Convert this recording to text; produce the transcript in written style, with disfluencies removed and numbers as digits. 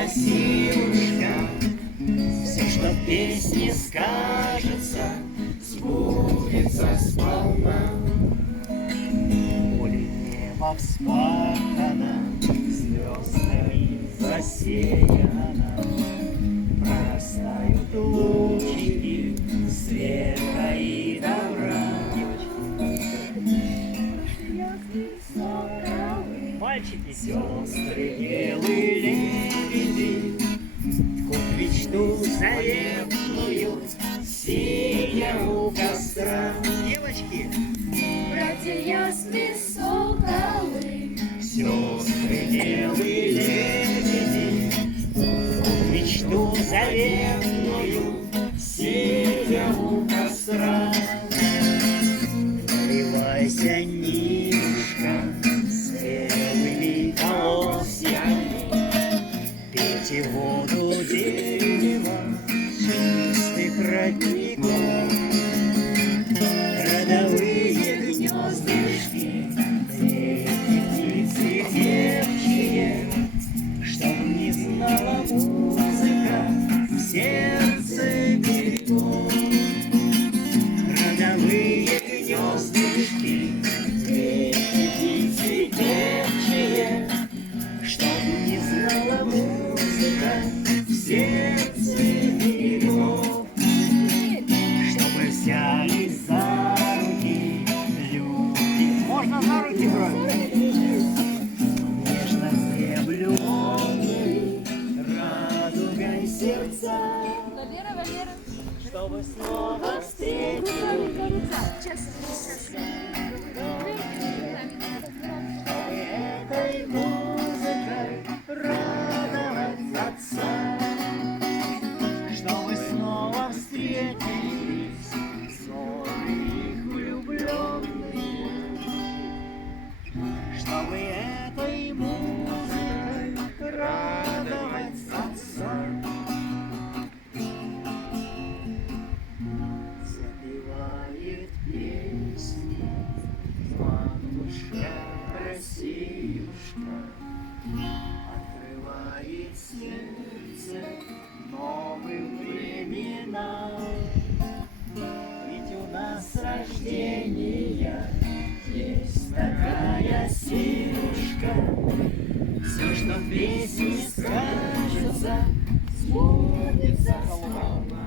красивушка, все, что в песне скажется, сбудется сполна. Поле неба вспахано, звездами засеяно, прорастают лучики света и добра. Мальчики, сестры, белые лебеди, ткут мечту заветную, сидя у костра. Девочки, братья ясные соколы, сестры, белые лебеди, ткут мечту заветную, сидя у костра. Наливайся, Нинушка, белыми колосьями, пейте воду дерева чистых родников. Родовые гнездышки, эти птицы певчие, чтоб не знала музыка в сердце берегов. Родовые гнездышки, птицы певчие, чтоб не знала музыка в сердце берегов. Чтобы взялись за руки люди. Можно за руки брать? Нежно влюбленные, радугой сердца, Валера, чтобы снова встретились. Этой музыкой радовать отца, чтобы снова встретились зоры их влюбленные, чтобы этой музыкой радовать отца. Запевает песни матушка Россиюшка, открывает сердце новым временам. Ведь у нас с рождения есть такая силушка, все, что в песне скажется, сбудется сполна.